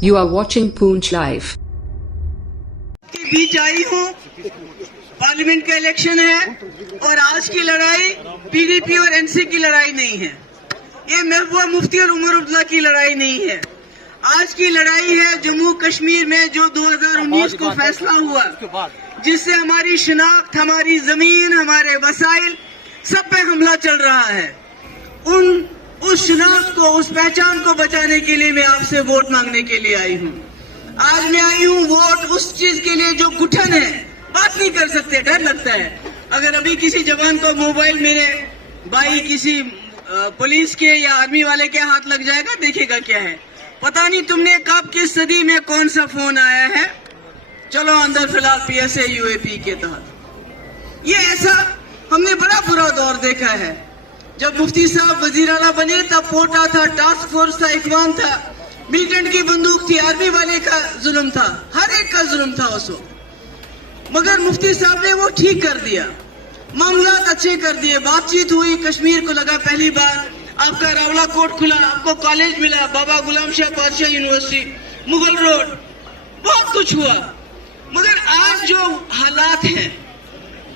You are watching Poonch Live. के बीच आई हूँ। Parliament का इलेक्शन है और आज की लड़ाई पीडीपी और एनसी की लड़ाई नहीं है। ये महबूबा मुफ्ती और उमर अब्दुल्ला की लड़ाई नहीं है। आज की लड़ाई है जम्मू कश्मीर में जो 2019 को फैसला हुआ, जिससे हमारी शिनाख्त, हमारी जमीन, हमारे वसाइल सब पे हमला चल रहा है। उस शिनाख्त को, उस पहचान को बचाने के लिए मैं आपसे वोट मांगने के लिए आई हूँ। आज मैं आई हूँ वोट उस चीज के लिए जो घुटन है, बात नहीं कर सकते, डर लगता है। अगर अभी किसी जवान को मोबाइल मेरे भाई किसी पुलिस के या आर्मी वाले के हाथ लग जाएगा, देखेगा क्या है, पता नहीं तुमने कब किस सदी में कौन सा फोन आया है। चलो अंदर फिलहाल पीएसए यूएपी के तहत ये ऐसा हमने बड़ा बुरा दौर देखा है। जब मुफ्ती साहब वजीर आला बने तब पोटा था, टास्क फोर्स था, इखवान था, मिलिटेंट की बंदूक थी, आर्मी वाले का जुल्म था, हर एक का जुल्म था उस वक्त। मगर मुफ्ती साहब ने वो ठीक कर दिया, मामलात अच्छे कर दिए, बातचीत हुई, कश्मीर को लगा पहली बार, आपका रावला कोट खुला, आपको कॉलेज मिला, बाबा गुलाम शाह बादशाह यूनिवर्सिटी, मुगल रोड, बहुत कुछ हुआ। मगर आज जो हालात हैं,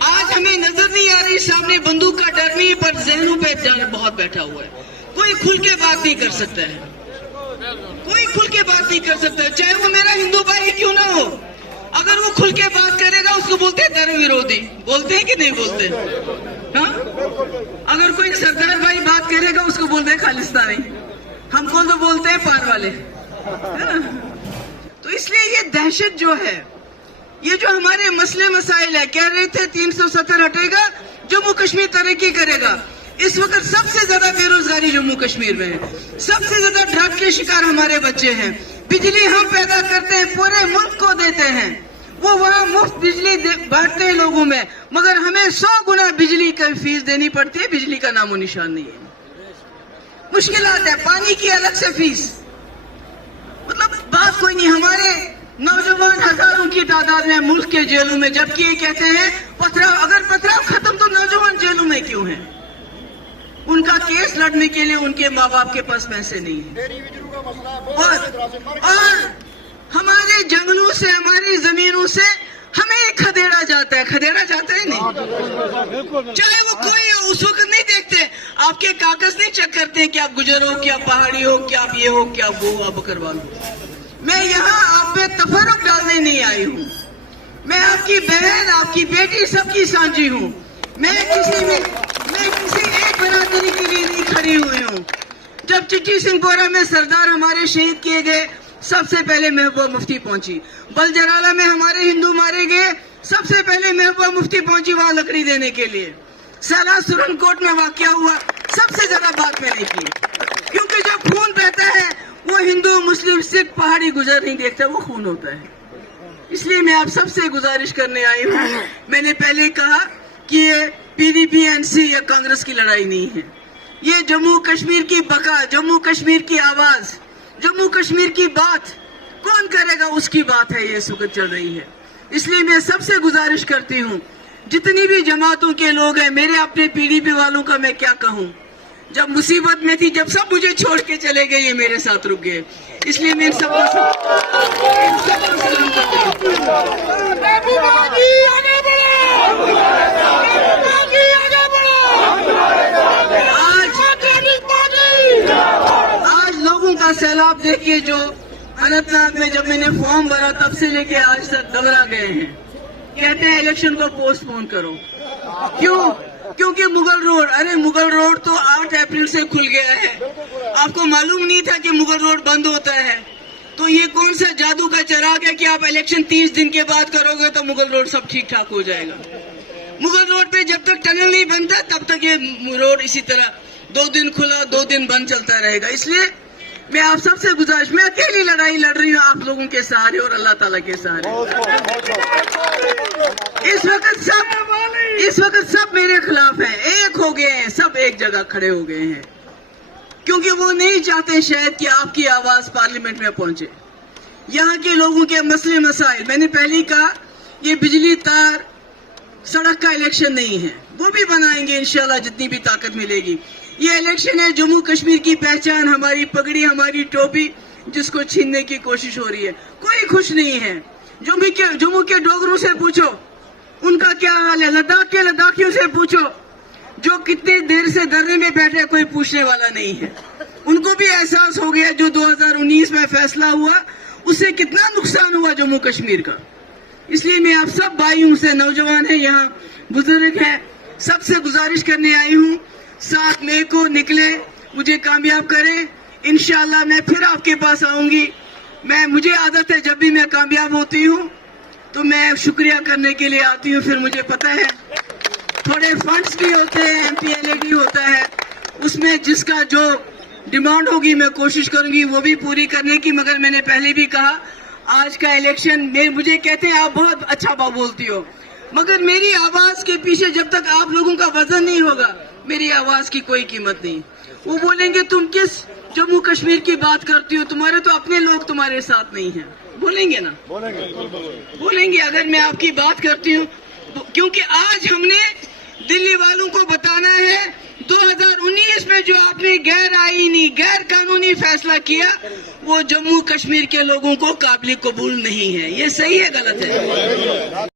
आज हमें नजर नहीं आ रही, सामने बंदूक का डर नहीं पर जहनों पे डर बहुत बैठा हुआ है। कोई खुल के बात नहीं कर सकता है, कोई खुल के बात नहीं कर सकता है, चाहे वो मेरा हिंदू भाई क्यों ना हो। अगर वो खुल के बात करेगा उसको बोलते हैं धर्म विरोधी, बोलते हैं कि नहीं बोलते? हाँ, अगर कोई सरदार भाई बात करेगा उसको बोलते हैं खालिस्तानी, हमको तो बोलते हैं पार वाले, है ना? तो इसलिए ये दहशत जो है, ये जो हमारे मसले मसाइल है, कह रहे थे 370 हटेगा, जम्मू कश्मीर तरक्की करेगा। इस वक्त सबसे ज्यादा बेरोजगारी जम्मू कश्मीर में है, सबसे ज्यादा ड्रग के शिकार हमारे बच्चे हैं। बिजली हम पैदा करते हैं, पूरे मुल्क को देते हैं, वो वहाँ मुफ्त बिजली बांटते हैं लोगों में, मगर हमें 100 गुना बिजली की फीस देनी पड़ती है, बिजली का नामो निशान नहीं है। मुश्किलात है, पानी की अलग से फीस, मतलब बात कोई नहीं। हमारे नौजवान हजारों की तादाद में मुल्क के जेलों में, जबकि ये कहते हैं पथराव, अगर पथराव खत्म तो नौजवान जेलों में क्यों हैं? उनका केस लड़ने के लिए उनके माँ बाप के पास पैसे नहीं है। और हमारे जंगलों से, हमारी जमीनों से हमें खदेड़ा जाता है, खदेड़ा जाता है नहीं, चाहे वो कोई हो, उस वक्त नहीं देखते, आपके कागज नहीं चेक करते कि आप गुजर हो, कि आप पहाड़ी हो, कि आप ये हो, कि आप वो हो, आप बकरवाल हो। मैं यहाँ आप पे तफर्रुक डालने नहीं आई हूँ, मैं आपकी बहन, आपकी बेटी, सबकी साझी हूँ। मैं किसी एक बरादरी के लिए नहीं खड़ी हुई हूँ। जब चिट्ठी सिंहपोरा में सरदार हमारे शहीद किए गए, सबसे पहले महबूबा मुफ्ती पहुंची। बलजराला में हमारे हिंदू मारे गए, सबसे पहले महबूबा मुफ्ती पहुंची वहां लकड़ी देने के लिए। साला सुरनकोट में वाकया हुआ, सबसे ज्यादा बात मैंने की, क्योंकि जो खून बहता है वो हिंदू, मुस्लिम, सिख, पहाड़ी, गुजर नहीं देखता, वो खून होता है। इसलिए मैं आप सबसे गुजारिश करने आई हूँ। मैंने पहले कहा कि ये पीडीपी, एनसी या कांग्रेस की लड़ाई नहीं है, ये जम्मू कश्मीर की बका, जम्मू कश्मीर की आवाज, जम्मू कश्मीर की बात कौन करेगा उसकी बात है, ये इस वक्त चल रही है। इसलिए मैं सबसे गुजारिश करती हूँ, जितनी भी जमातों के लोग हैं, मेरे अपने पीडीपी वालों का मैं क्या कहूँ, जब मुसीबत में थी, जब सब मुझे छोड़ के चले गए, ये मेरे साथ रुक गए। इसलिए मैं इन सबको सलाम करता हूँ। आज लोगों का सैलाब देखिए, जो अनंतनाग में जब मैंने फॉर्म भरा तब से लेके आज तक घबरा गए हैं, कहते हैं इलेक्शन को पोस्टपोन करो। क्यों? क्योंकि मुगल रोड, अरे मुगल रोड तो 8 अप्रैल से खुल गया है, आपको मालूम नहीं था कि मुगल रोड बंद होता है? तो ये कौन सा जादू का चिराग है कि आप इलेक्शन 30 दिन के बाद करोगे तो मुगल रोड सब ठीक ठाक हो जाएगा? मुगल रोड पे जब तक टनल नहीं बनता तब तक ये रोड इसी तरह 2 दिन खुला 2 दिन बंद चलता रहेगा। इसलिए मैं आप सबसे गुजारिश, मैं अकेली लड़ाई लड़ रही हूँ आप लोगों के सहारे और अल्लाह ताला के सहारे। इस वक्त सब मेरे खिलाफ हैं, एक हो गए हैं, सब एक जगह खड़े हो गए हैं, क्योंकि वो नहीं चाहते शायद कि आपकी आवाज पार्लियामेंट में पहुंचे। यहाँ के लोगों के मसले मसाइल, मैंने पहले ही कहा, ये बिजली तार, सड़क का इलेक्शन नहीं है, वो भी बनाएंगे इंशाल्लाह जितनी भी ताकत मिलेगी। ये इलेक्शन है जम्मू कश्मीर की पहचान, हमारी पगड़ी, हमारी टोपी, जिसको छीनने की कोशिश हो रही है। कोई खुश नहीं है। जम्मू के डोगरों से पूछो उनका क्या हाल है, लद्दाख के लद्दाखियों से पूछो जो कितने देर से धरने में बैठे, कोई पूछने वाला नहीं है। उनको भी एहसास हो गया जो 2019 में फैसला हुआ उससे कितना नुकसान हुआ जम्मू कश्मीर का। इसलिए मैं आप सब भाइयों से, नौजवान है यहाँ, बुजुर्ग है, सबसे गुजारिश करने आई हूँ 7 मई को निकले, मुझे कामयाब करें। इंशाल्लाह मैं फिर आपके पास आऊंगी। मुझे आदत है जब भी मैं कामयाब होती हूँ तो मैं शुक्रिया करने के लिए आती हूँ। फिर मुझे पता है थोड़े फंड्स भी होते हैं, MPLAD होता है, उसमें जिसका जो डिमांड होगी मैं कोशिश करूंगी वो भी पूरी करने की। मगर मैंने पहले भी कहा आज का इलेक्शन में मुझे कहते हैं आप बहुत अच्छा बोलती हो, मगर मेरी आवाज के पीछे जब तक आप लोगों का वजन नहीं होगा मेरी आवाज की कोई कीमत नहीं। वो बोलेंगे तुम किस जम्मू कश्मीर की बात करती हो, तुम्हारे तो अपने लोग तुम्हारे साथ नहीं हैं, बोलेंगे ना? बोलेंगे अगर मैं आपकी बात करती हूँ, क्योंकि आज हमने दिल्ली वालों को बताना है 2019 में जो आपने गैर आईनी गैर कानूनी फैसला किया वो जम्मू कश्मीर के लोगों को काबिल कबूल नहीं है। ये सही है गलत है?